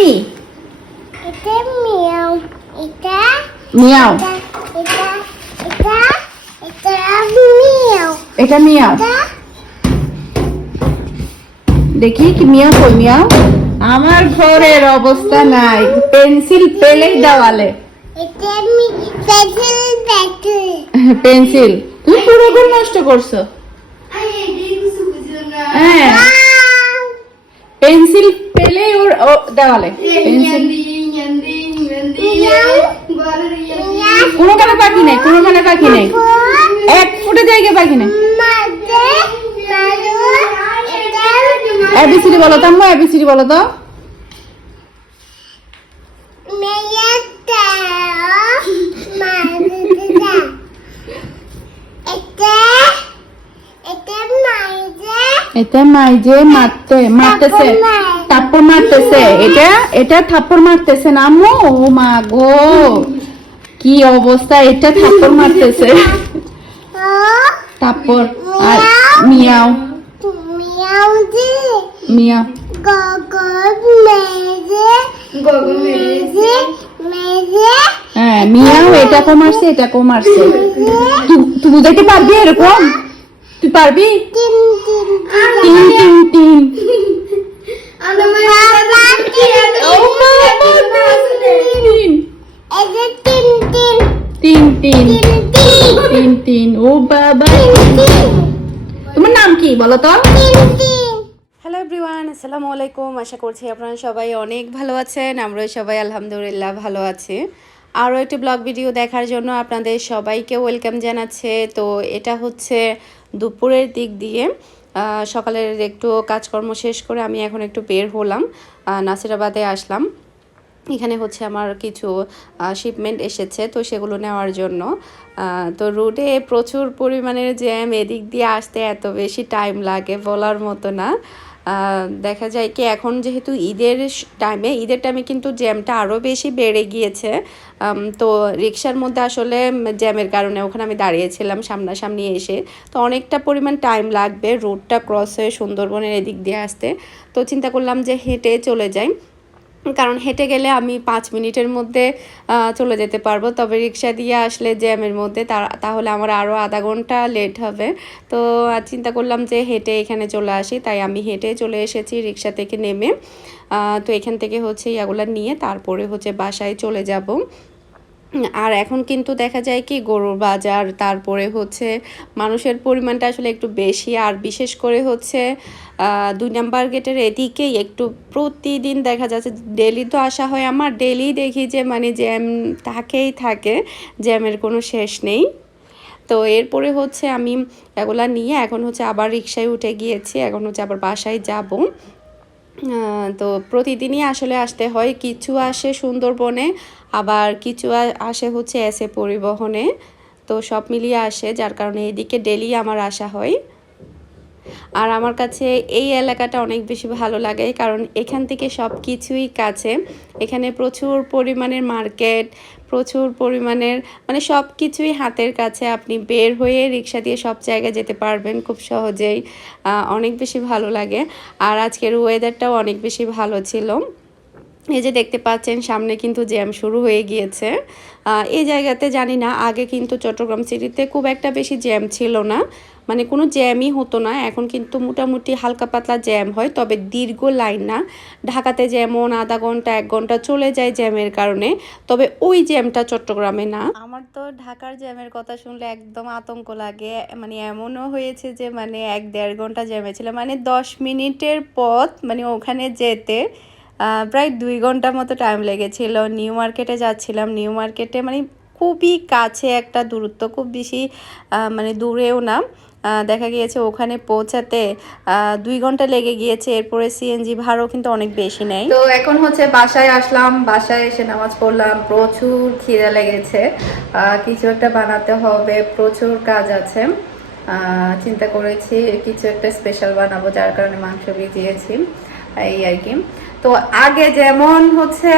Me এটা Miao এটা Miao এটা এটা এটা এটা মিয়াও এটা মিয়াও দেখি কি মিয়াও কই মিয়াও আমার ঘরের অবস্থা নাই পেন্সিল পেলেই দেওয়ালে পেন্সিল পেন্সিল পেন্সিল তুমি পুরো ঘর নষ্ট করছ? হ্যাঁ। পেন্সিল পেলেই ওর দেওয়ালে। পেন্সিল। কোনো পাখি নেই কোনোখানে পাখি নেই। এক ফুটে জায়গা পাখি নেই। এবিসিডি বলো তো আম্মু এবিসিডি বলো তো। এটা এটা এটা মাই যে মারতে, মারতেছে। থাপ্পড় মারতেছে। এটা এটা থাপ্পড় মারতেছে না আম্মু ও মা গো। কি অবস্থা? এটা থাপ্পড় মারতেছে। থাপ্পড়। আর মিয়াও। মিয়াও যে মিয়াও হ্যাঁ মিয়াও এটা কো মারছে, এটা কো মারছে। তু- তুই বুঝাইতে পারবি এরকম? তুই পারবি তিন তিন তিন তিন তিন তিন ও বাবা, তিন তিন ও তোমার নাম কি বলো তো তিন তিন হ্যালো এভরিওয়ান আসসালামু আলাইকুম আশা করছি আপনারা সবাই অনেক ভালো আছেন আমরাও সবাই আলহামদুলিল্লাহ ভালো আছি আরও একটি ব্লগ ভিডিও দেখার জন্য আপনাদের সবাইকে ওয়েলকাম জানাচ্ছে। তো এটা হচ্ছে দুপুরের দিক দিয়ে। সকালের একটু কাজকর্ম শেষ করে আমি এখন একটু বের হলাম। নাসিরাবাদে আসলাম। এখানে হচ্ছে আমার কিছু শিপমেন্ট এসেছে, তো সেগুলো নেওয়ার জন্য। তো রুটে প্রচুর পরিমাণের জ্যাম এদিক দিয়ে আসতে এত বেশি টাইম লাগে বলার মতো না। দেখা যায় কি, এখন যেহেতু ঈদের টাইমে ঈদের টাইমে কিন্তু জ্যামটা আরও বেশি বেড়ে গিয়েছে। তো রিক্সার মধ্যে আসলে জ্যামের কারণে ওখানে আমি দাঁড়িয়েছিলাম সামনাসামনি এসে। তো অনেকটা পরিমাণ টাইম লাগবে রোডটা ক্রস হয়ে সুন্দরবনের এদিক দিয়ে আসতে। তো চিন্তা করলাম যে হেঁটে চলে যাই। কারণ হেঁটে গেলে আমি পাঁচ মিনিটের মধ্যে চলে যেতে পারব। তবে রিক্সা দিয়ে আসলে জ্যামের মধ্যে তাহলে আমার আরও আধা ঘণ্টা লেট হবে। তো চিন্তা করলাম যে হেঁটে এখানে চলে আসি, তাই আমি হেঁটে চলে এসেছি রিক্সা থেকে নেমে। তো এখান থেকে হচ্ছে ইয়াগুলা নিয়ে তারপরে হচ্ছে বাসায় চলে যাব। আর এখন কিন্তু দেখা যায় কি গরুর বাজার, তারপরে হচ্ছে মানুষের পরিমাণটা আসলে একটু বেশি। আর বিশেষ করে হচ্ছে দুই নাম্বার গেটের এদিকেই একটু প্রতিদিন দেখা যাচ্ছে ডেলি তো আসা হয় আমার ডেলি দেখি যে মানে জ্যাম থাকেই থাকে, জ্যামের কোনো শেষ নেই। তো এরপরে হচ্ছে আমি এগুলা নিয়ে এখন হচ্ছে আবার রিক্সায় উঠে গিয়েছি, এখন হচ্ছে আবার বাসায় যাব। তো প্রতিদিনই আসলে আসতে হয়। কিছু আসে সুন্দরবনে, আবার কিছু আসে হচ্ছে এসে পরিবহনে। তো সব মিলিয়ে আসে, যার কারণে এদিকে ডেলি আমার আসা হয়। আর আমার কাছে এই এলাকাটা অনেক বেশি ভালো লাগে, কারণ এখান থেকে সব কিছুই কাছে। এখানে প্রচুর পরিমাণের মার্কেট প্রচুর পরিমাণের মানে সব কিছুই হাতের কাছে আপনি বের হয়ে রিক্সা দিয়ে সব জায়গায় যেতে পারবেন খুব সহজেই। অনেক বেশি ভালো লাগে। আর আজকের ওয়েদারটাও অনেক বেশি ভালো ছিল। এই যে দেখতে পাচ্ছেন, সামনে কিন্তু জ্যাম শুরু হয়ে গিয়েছে। এই জায়গাতে জানি না, আগে কিন্তু চট্টগ্রাম সিটিতে খুব একটা বেশি জ্যাম ছিল না। মানে কোনো জ্যামই হতো না, এখন কিন্তু মোটামুটি হালকা পাতলা জ্যাম হয়, তবে দীর্ঘ লাইন না। ঢাকাতে যেমন আধা ঘণ্টা, এক ঘণ্টা চলে যায় জ্যামের কারণে, তবে ওই জ্যামটা চট্টগ্রামে না। আমার তো ঢাকার জ্যামের কথা শুনলে একদম আতঙ্ক লাগে। মানে এমনও হয়েছে যে মানে এক দেড় ঘণ্টা জ্যামে ছিল। মানে দশ মিনিটের পথ মানে ওখানে যেতে প্রায় দুই ঘণ্টা মতো টাইম লেগেছিল। নিউ মার্কেটে যাচ্ছিলাম। নিউ মার্কেটে মানে খুবই কাছে একটা দূরত্ব, খুব বেশি মানে দূরেও না। দেখা গিয়েছে ওখানে পৌঁছাতে দুই ঘণ্টা লেগে গিয়েছে। এরপরে সিএনজি ভাড়াও কিন্তু অনেক বেশি নেয়। তো এখন হচ্ছে বাসায় আসলাম। বাসায় এসে নামাজ পড়লাম। প্রচুর খিদে লেগেছে। কিছু একটা বানাতে হবে। প্রচুর কাজ আছে। চিন্তা করেছি, কিছু একটা স্পেশাল বানাবো, যার কারণে মাংস ভিজিয়েছি। এই আর কি। তো আগে যেমন হচ্ছে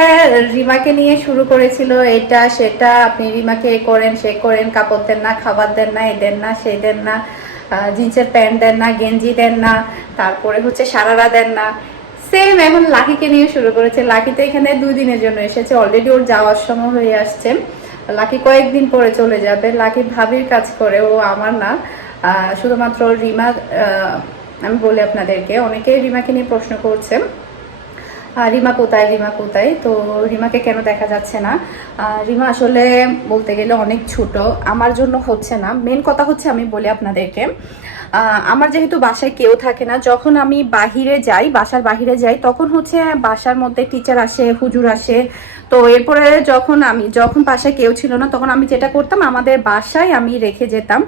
রিমাকে নিয়ে শুরু করেছিল এটা, সেটা, আপনি রিমাকে এ করেন, সে করেন, কাপড় দেন না, খাবার দেন না, এ দেন না সেই দেন না জিন্সের প্যান্ট দেন না, গেঞ্জি দেন না, তারপরে হচ্ছে সারারা দেন না। সেম এখন লাকিকে নিয়ে শুরু করেছে। লাকি তো এখানে দুই দিনের জন্য এসেছে অলরেডি ওর যাওয়ার সময় হয়ে আসছে। লাকি কয়েকদিন পরে চলে যাবে। লাকি ভাবির কাজ করে, ও আমার না শুধুমাত্র রিমা আমি বলি আপনাদেরকে অনেকেই রিমাকে নিয়ে প্রশ্ন করছে আহ, রিমা কোথায়? রিমা কোথায়? তো রিমাকে কেন দেখা যাচ্ছে না? রিমা আসলে বলতে গেলে অনেক ছোট। আমার জন্য হচ্ছে না। মেন কথা হচ্ছে আমি বলি আপনাদেরকে আমার যেহেতু বাসায় কেউ থাকে না, যখন আমি বাহিরে যাই, বাসার বাহিরে যাই, তখন হচ্ছে বাসার মধ্যে টিচার আসে, হুজুর আসে। তো এরপরে যখন আমি, যখন বাসায় কেউ ছিল না, তখন আমি যেটা করতাম, আমাদের বাসায় আমি রেখে যেতাম।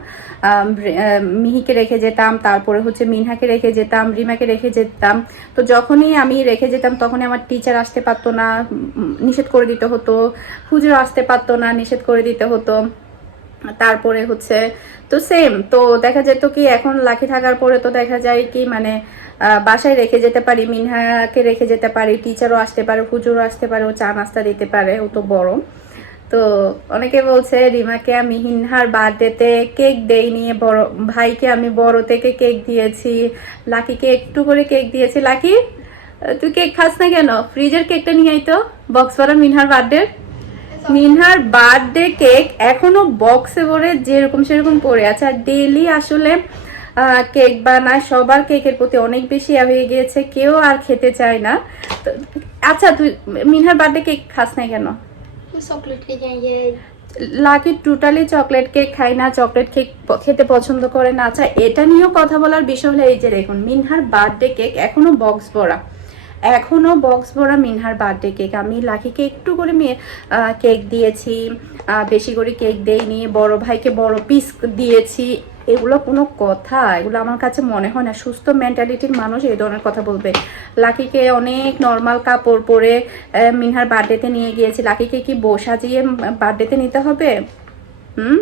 মিহিকে রেখে যেতাম, তারপরে হচ্ছে মিনহাকে রেখে যেতাম, রিমাকে রেখে যেতাম। তো যখনই আমি রেখে যেতাম তখনই আমার টিচার আসতে পারতো না নিষেধ করে দিতে হতো হুজুর আসতে পারতো না, নিষেধ করে দিতে হতো। তারপরে হচ্ছে, তো সেম তো দেখা যেত কি এখন লাখি থাকার পরে তো দেখা যায় কি মানে বাসায় রেখে যেতে পারি, মিনহাকে রেখে যেতে পারি টিচারও আসতে পারে, হুজুরও আসতে পারে, ও চা নাস্তা দিতে পারে, ও তো বড়। তো অনেকে বলছে, রিমাকে আমি হিনহার বার্থডেতে কেক দেই নিয়ে বড়, ভাইকে আমি বড় থেকে কেক দিয়েছি, লাকিকে একটু করে কেক দিয়েছি। লাকি? তুই কেক খাস না কেন? ফ্রিজের কেকটা নিয়ে আই তো। বক্স ভরা মিনহার বার্থডে মিনহার বার্থডে কেক এখনও বক্সে ভরে যেরকম সেরকম পড়ে আছে। আর ডেইলি আসলে কেক বানায় সবার কেকের প্রতি অনেক বেশি হয়ে গিয়েছে। কেউ আর খেতে চায় না। তো, আচ্ছা তুই মিনহার বার্থডে কেক খাস না কেন? চকলেট কে যাইয়ে লাকি টোটালি চকলেট কেক খায় না চকলেট কেক খেতে পছন্দ করে না। আচ্ছা এটা নিয়েও কথা বলার বিষয় হলো এই যে দেখুন মিনহার বার্থডে কেক এখনও বক্স ভরা। এখনও বক্স ভরা মিনহার বার্থডে কেক আমি লাকিকে একটু করে কেক দিয়েছি বেশি করে কেক দেইনি, বড় ভাইকে বড় পিস দিয়েছি। এগুলো কোনো কথা, এগুলো আমার কাছে মনে হয় না। সুস্থ মেন্টালিটির মানুষ এই ধরনের কথা বলবে। লাকিকে অনেক নর্মাল কাপড় পরে মিনহার বার্থডেতে নিয়ে গিয়েছি। লাকিকে কি বউ সাজিয়ে বার্থডেতে নিতে হবে? হুম?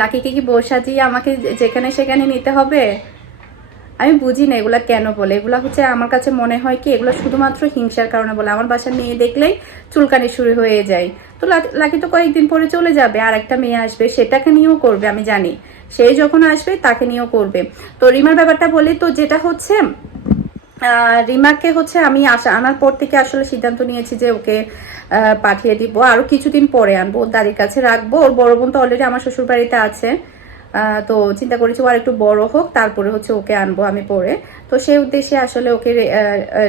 লাকিকে কি বউ সাজিয়ে আমাকে যেখানে সেখানে নিতে হবে? আমি বুঝি না এগুলা কেন বলে। এগুলা হচ্ছে আমার কাছে মনে হয় কি, এগুলো শুধুমাত্র হিংসার কারণে বলে। আমার বাসার মেয়ে দেখলেই চুলকানি শুরু হয়ে যায়। তো লাকি- তো কয়েকদিন পরে চলে যাবে আর একটা মেয়ে আসবে, সেটাকে নিয়েও করবে, আমি জানি। সেই যখন আসবে, তাকে নিয়েও করবে। তো রিমার ব্যাপারটা বলি তো, যেটা হচ্ছে রিমাকে হচ্ছে আমি আসা আনার পর থেকে আসলে সিদ্ধান্ত নিয়েছি যে ওকে পাঠিয়ে দিব। আরও কিছুদিন পরে আনব, ওর দাদির কাছে রাখব। ওর বড় বোন তো অলরেডি আমার শ্বশুর বাড়িতে আছে। তো চিন্তা করেছি ও আর একটু বড় হোক, তারপরে হচ্ছে ওকে আনব আমি পরে। তো সেই উদ্দেশ্যে আসলে ওকে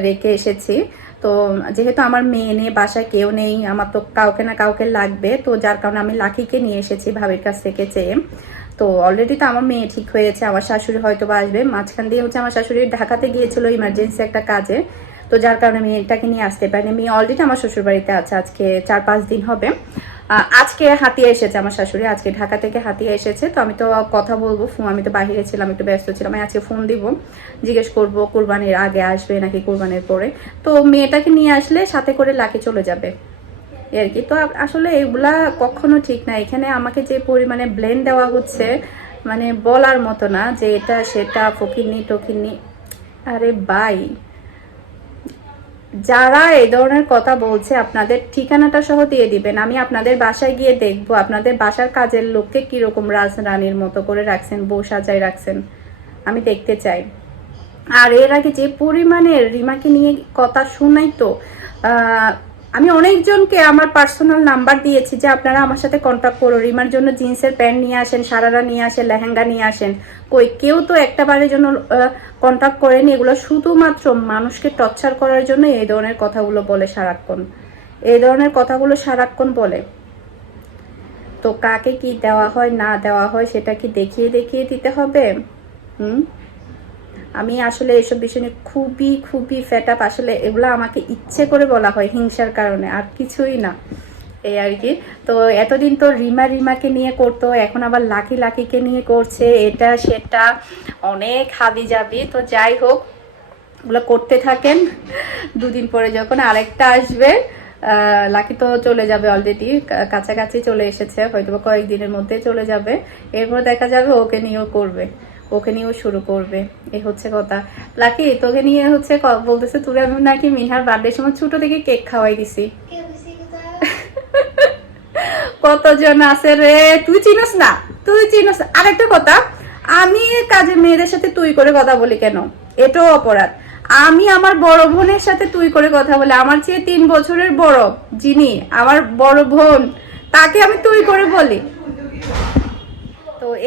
রেখে এসেছি। তো যেহেতু আমার মেয়ে নেই, বাসায় কেউ নেই, আমার তো কাউকে না কাউকে লাগবে, তো যার কারণে আমি লাকিকে নিয়ে এসেছি ভাবির কাছ থেকে চেয়ে। তো অলরেডি তো আমার মেয়ে ঠিক হয়েছে, আমার শাশুড়ি হয়তো বা আসবে। মাঝখান দিয়ে হচ্ছে আমার শাশুড়ি ঢাকাতে গিয়েছিল ইমার্জেন্সি একটা কাজে। তো যার কারণে মেয়েটাকে নিয়ে আসতে পারিনি। মেয়ে অলরেডি আমার শ্বশুর বাড়িতে আছে, আজকে চার পাঁচ দিন হবে। আজকে হাতিয়ে এসেছে আমার শাশুড়ি, আজকে ঢাকা থেকে হাতিয়ে এসেছে। তো আমি তো কথা বলব ফোন আমি তো বাহিরে ছিলাম, একটু ব্যস্ত ছিলাম। আমি আজকে ফোন দিব, জিজ্ঞেস করব, কোরবানির আগে আসবে নাকি কোরবানির পরে? তো মেয়েটাকে নিয়ে আসলে সাথে করে লাকি চলে যাবে। আর কি? তো আসলে এগুলা কখনো ঠিক না। এখানে আমাকে যে পরিমাণে ব্লেন দেওয়া হচ্ছে মানে বলার মতো না যে এটা, সেটা ফকিরনি টকিরনি আরে বাই। যারা এই ধরনের কথা বলছে, আপনাদের ঠিকানাটা সহ দিয়ে দিবেন। আমি আপনাদের বাসায় গিয়ে দেখব আপনাদের বাসার কাজের লোককে কীরকম রাজরানীর মতো করে রাখছেন, বউ সাজায় রাখছেন। আমি দেখতে চাই। আর এর আগে যে পরিমাণে রিমাকে নিয়ে কথা শুনাই তো আমি অনেকজনকে আমার পার্সোনাল নাম্বার দিয়েছি যে আপনারা আমার সাথে কন্ট্যাক্ট করো। রিমার জন্য জিন্সের প্যান্ট নিয়ে আসেন, সারারা নিয়ে আসেন, লেহেঙ্গা নিয়ে আসেন। কই, কেউ তো একটা বারের জন্য কন্ট্যাক্ট করেনি। এগুলো শুধুমাত্র মানুষকে টর্চার করার জন্য এই ধরনের কথাগুলো বলে সারাক্ষণ। এই ধরনের কথাগুলো সারাক্ষণ বলে। তো কাকে কি দেওয়া হয়, না দেওয়া হয়, সেটা কি দেখিয়ে দেখিয়ে দিতে হবে? হুম? আমি আসলে এসব বিষয় নিয়ে খুবই খুবই ফেট আপ আসলে এগুলো আমাকে ইচ্ছে করে বলা হয় হিংসার কারণে, আর কিছুই না। এই আর কি। তো এতদিন তো রিমা রিমাকে নিয়ে করতো, এখন আবার লাকি লাকিকে নিয়ে করছে, এটা সেটা অনেক হাবি যাবি তো যাই হোক, ওগুলো করতে থাকেন। দুদিন পরে যখন আরেকটা আসবে লাকি তো চলে যাবে অলরেডি কাছাকাছি চলে এসেছে হয়তো কয়েকদিনের মধ্যে চলে যাবে। এরপর দেখা যাবে ওকে নিয়েও করবে। ওকে নিয়েও শুরু করবে, এ হচ্ছে কথা। লাকি, তোকে নিয়ে হচ্ছে বলতেছে তুই আমি নাকি মিনহার বার্থডে সময় ছোট থেকে কেক খাওয়াই দিছি। কতজন আছে রে? তুই চিনস না? তুই চিনস। আরেকটা কথা, আমি কাজে মেয়েদের সাথে তুই করে কথা বলি কেন? এটাও অপরাধ। আমি আমার বড় বোনের সাথে তুই করে কথা বলি। আমার চেয়ে তিন বছরের বড় যিনি, আমার বড় বোন, তাকে আমি তুই করে বলি।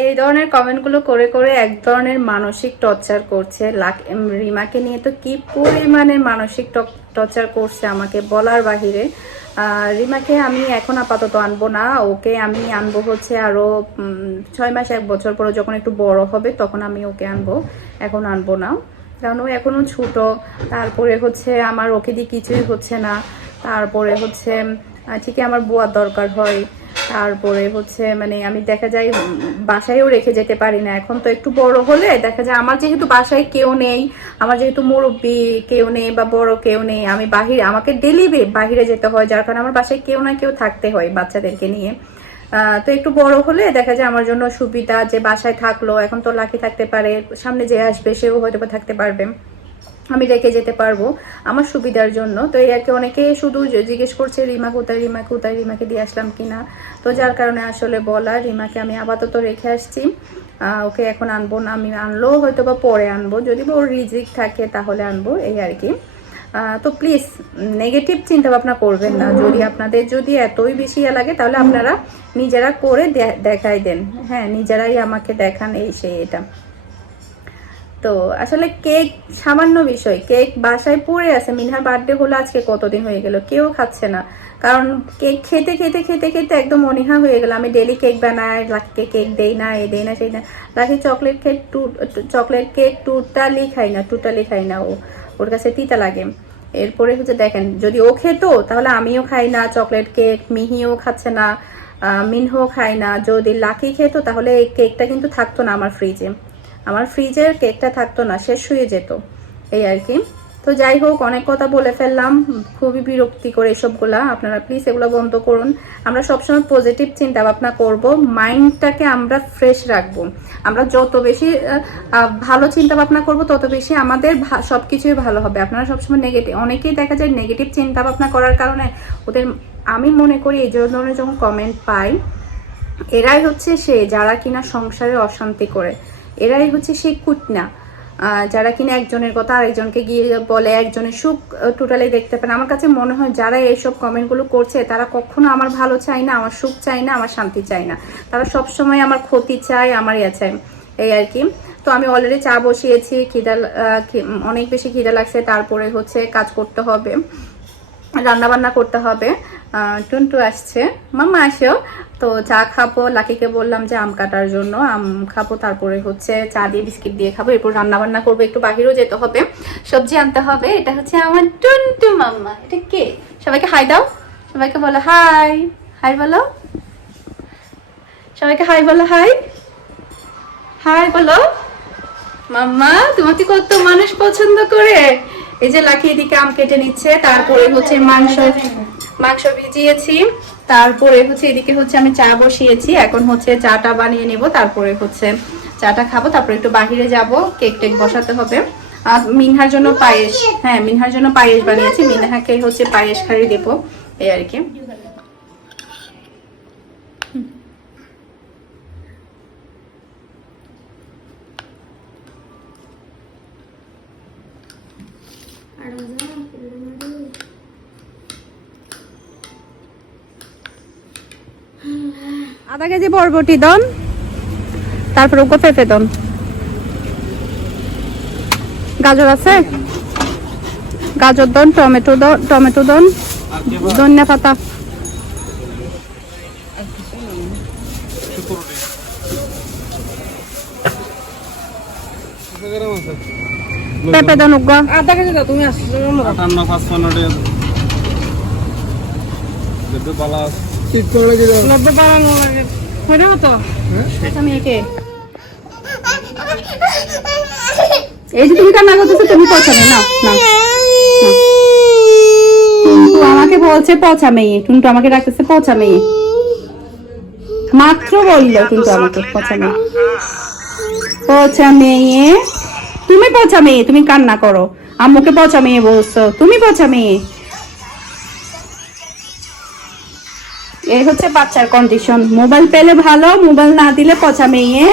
এই ধরনের কমেন্টগুলো করে করে এক ধরনের মানসিক টর্চার করছে। লাক রিমাকে নিয়ে তো কি পরিমাণের মানসিক টর্চার করছে আমাকে বলার বাহিরে। রিমাকে আমি এখন আপাতত আনব না। ওকে আমি আনব হচ্ছে আরও উম, ছয় মাস এক বছর পরে যখন একটু বড় হবে তখন আমি ওকে আনব। এখন আনব না। কারণ ও এখনও ছোট। তারপরে হচ্ছে আমার ওকে দিয়ে কিছুই হচ্ছে না। তারপরে হচ্ছে ঠিকই আমার বোয়ার দরকার হয়। তারপরে হচ্ছে মানে আমি দেখা যায় বাসায়ও রেখে যেতে পারি না। এখন তো একটু বড় হলে দেখা যায় আমার যেহেতু বাসায় কেউ নেই, আমার যেহেতু মুরব্বী কেউ নেই বা বড় কেউ নেই, আমি বাহিরে, আমাকে ডেলি বাহিরে যেতে হয়, যার কারণে আমার বাসায় কেউ না কেউ থাকতে হয় বাচ্চাদেরকে নিয়ে। তো একটু বড় হলে দেখা যায় আমার জন্য সুবিধা যে বাসায় থাকল, এখন তো লাকি থাকতে পারে, সামনে যে আসবে সেও হয়তো থাকতে পারবে। আমি রেখে যেতে পারব আমার সুবিধার জন্য। তো এই আর কি অনেকে শুধু জিজ্ঞেস করছে, রিমা কোথায়? রিমা কোথায়? রিমাকে দিয়ে আসলাম কিনা? তো যার কারণে আসলে বলা, রিমাকে আমি আপাতত রেখে আসছি। ওকে এখন আনব না, আমি আনলেও হয়তো বা পরে আনব। যদি বা ওর রিজিক থাকে তাহলে আনব। এই আর কি। তো প্লিজ, নেগেটিভ চিন্তা ভাবনা করবেন না। যদি আপনাদের যদি এতই বেশি ইয়ে লাগে, তাহলে আপনারা নিজেরা করে দেখাই দেন। হ্যাঁ নিজেরাই আমাকে দেখান এই সেই এটা। তো আসলে কেক, সামান্য বিষয়, কেক বাসায় পড়ে আছে। মিনহার বার্থডে হলো আজকে, কতদিন হয়ে গেল? কেউ খাচ্ছে না। কারণ কেক খেতে খেতে খেতে খেতে একদম অনীহা হয়ে গেল। আমি ডেলি কেক বানাই, লাকিকে কেক দেই না, এ দেই না, সেই না। Lucky chocolate cake two chocolate cake totally খাই না টোটালি খাই না ও। ওর কাছে তিতা লাগে। এরপরে হচ্ছে দেখেন, যদি ও খেত, তাহলে আমিও খাই না চকলেট কেক মিহিও খাচ্ছে না মিনহো খায় না। যদি লাকি খেত, তাহলে এই কেকটা কিন্তু থাকতো না আমার ফ্রিজে আমার ফ্রিজের কেকটা থাকতো না শেষ হয়ে যেত। এই আর কি। তো যাই হোক, অনেক কথা বলে ফেললাম। খুবই বিরক্তি করে এসবগুলা। আপনারা প্লিজ এগুলো বন্ধ করুন। আমরা সবসময় পজিটিভ চিন্তা ভাবনা করব। মাইন্ডটাকে আমরা ফ্রেশ রাখব। আমরা যত বেশি ভালো চিন্তা ভাবনা করব, তত বেশি আমাদের ভা- সবকিছুই ভালো হবে। আপনারা সবসময় নেগেটিভ অনেকেই দেখা যায় নেগেটিভ চিন্তা ভাবনা করার কারণে ওদের, আমি মনে করি এই ধরনের যখন কমেন্ট পাই, এরাই হচ্ছে সে যারা কিনা সংসারে অশান্তি করে। এরাই হচ্ছে সেই কুটনা যারা কিনা একজনের কথা আরেকজনকে গিয়ে বলে, একজনের সুখ টোটালি দেখতে পারে আমার কাছে মনে হয় যারা এইসব কমেন্টগুলো করছে, তারা কখনো আমার ভালো চায় না, আমার সুখ চায় না, আমার শান্তি চায় না। তারা সব সময় আমার ক্ষতি চায় আমার ইয়ে চায় এই আর কি। তো আমি অলরেডি চা বসিয়েছি, খিদা অনেক বেশি খিদা লাগছে, তারপরে হচ্ছে কাজ করতে হবে রান্না বান্না করতে হবে। টুনটু আসছে। মাম্মা, আসো। তো চা খাব, লাকিকে বললাম যে আম কাটার জন্য। আম খাব, তারপরে হচ্ছে চা দিয়ে বিস্কিট দিয়ে খাব। এরপর রান্না বান্না করব, একটু বাহিরেও যেতে হবে। সবজি আনতে হবে, এটা হচ্ছে আমার টুনটু মাম্মা। এটা কে? সবাইকে হাই দাও। সবাইকে বলো হাই। হাই বলো। সবাইকে হাই বলো হাই। হাই বলো। মাম্মা, তোমাকে কত মানুষ পছন্দ করে। এই যে লাকি এদিকে আম কেটে নিচ্ছে, তারপরে হচ্ছে মাংস। মাংস ভিজিয়েছি, তারপরে হচ্ছে এদিকে হচ্ছে আমি চা বসিয়েছি, এখন হচ্ছে চাটা বানিয়ে নেব, তারপরে হচ্ছে চাটা খাব, তারপরে একটু বাহিরে যাব, কেক টেক বসাতে হবে। আর মিনহার জন্য পায়েস হ্যাঁ মিনহার জন্য পায়েস বানিয়েছি, মিনহাকে হচ্ছে পায়েস খাড়ি দেবো, এই আর কি। আধা কেজি বরবটি দন তারপর ওকে পেঁপে দন গাজর আছে? গাজর দন টমেটো দন টমেটো দন ধনিয়া পাতা। পেঁপে দন উগা আটান্ন পাঁচপান্ন টাকা আমি একে এই যে তুমি কান্না করতেছো তুমি পচা মেয়ে না না টুন্টু আমাকে বলছে পচা মেয়ে। টুন্টু আমাকে ডাকতেছে পচা মেয়ে। মাত্র বলল কিন্তু আমাকে পচা মেয়ে। পচা মেয়ে। তুমি পচা মেয়ে তুমি কান্না করো। আম্মুকে পচা মেয়ে বলছো। তুমি পচা মেয়ে। এই হচ্ছে বাচ্চার কন্ডিশন মোবাইল পেলে ভালো মোবাইল না দিলে পচা মেয়ে।